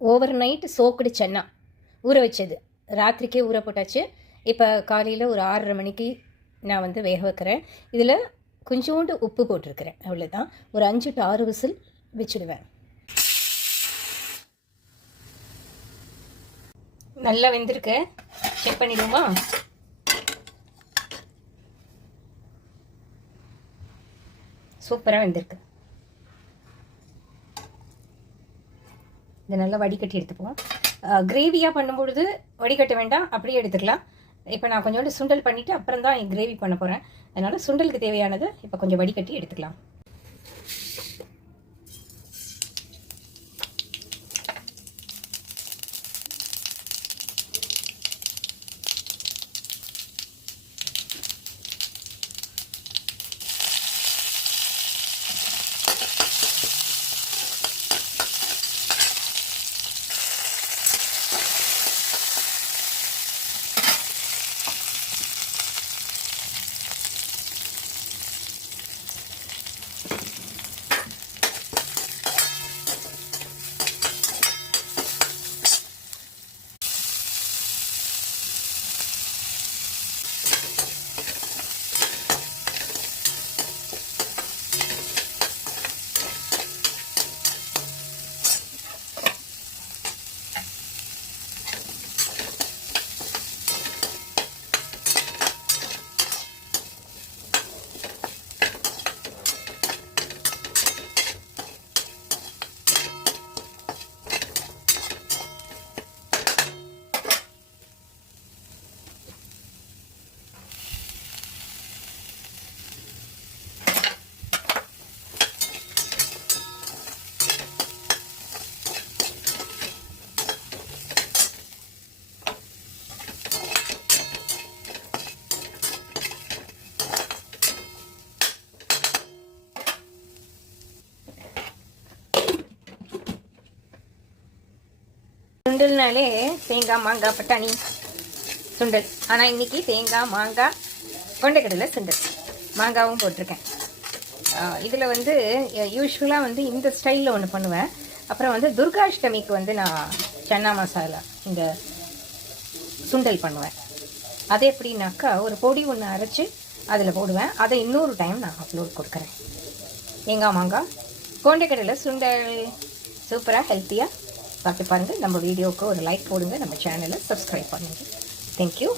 Over night choked சென்னா ஊற வச்சது, ராத்திரிக்கே ஊற போட்டாச்சு. இப்போ காலையில் ஒரு 6:30 மணிக்கு நான் வந்து வேக வைக்கிறேன். இதில் கொஞ்சோண்டு உப்பு போட்டிருக்கிறேன், அவ்வளோதான். ஒரு 5 to 6 விசில் வச்சுடுவேன். நல்லா வெந்திருக்கு, செக் பண்ணிடுவோமா? சூப்பராக வெந்திருக்கு. இதை நல்லா வடிகட்டி எடுத்துப்போம். கிரேவியாக பண்ணும்பொழுது வடிகட்ட வேண்டாம், அப்படியே எடுத்துக்கலாம். இப்போ நான் கொஞ்சோண்டு சுண்டல் பண்ணிவிட்டு அப்புறம் தான் கிரேவி பண்ண போகிறேன். அதனால் சுண்டலுக்கு தேவையானது இப்போ கொஞ்சம் வடிகட்டி எடுத்துக்கலாம். சுண்டல்னாலே தேங்காய் மாங்காய் பட்டாணி சுண்டல். ஆனால் இன்றைக்கி தேங்காய் மாங்காய் கொண்டைக்கடலை சுண்டல், மாங்காவும் போட்டிருக்கேன். இதில் வந்து யூஸ்வலாக வந்து இந்த ஸ்டைலில் ஒன்று பண்ணுவேன். அப்புறம் வந்து துர்காஷ்டமிக்கு வந்து நான் சன்னா மசாலா இந்த சுண்டல் பண்ணுவேன். அது எப்படின்னாக்கா ஒரு பொடி ஒன்று அரைச்சி அதில் போடுவேன். அதை இன்னொரு டைம் நான் அப்லோட் கொடுக்குறேன். தேங்காய் மாங்காய் கொண்டைக்கடலை சுண்டல் சூப்பராக ஹெல்த்தியாக பார்த்து பாருங்கள். நம்ம வீடியோவுக்கு ஒரு லைக் போடுங்க, நம்ம சேனலை சப்ஸ்கிரைப் பண்ணுங்கள். தேங்க்யூ.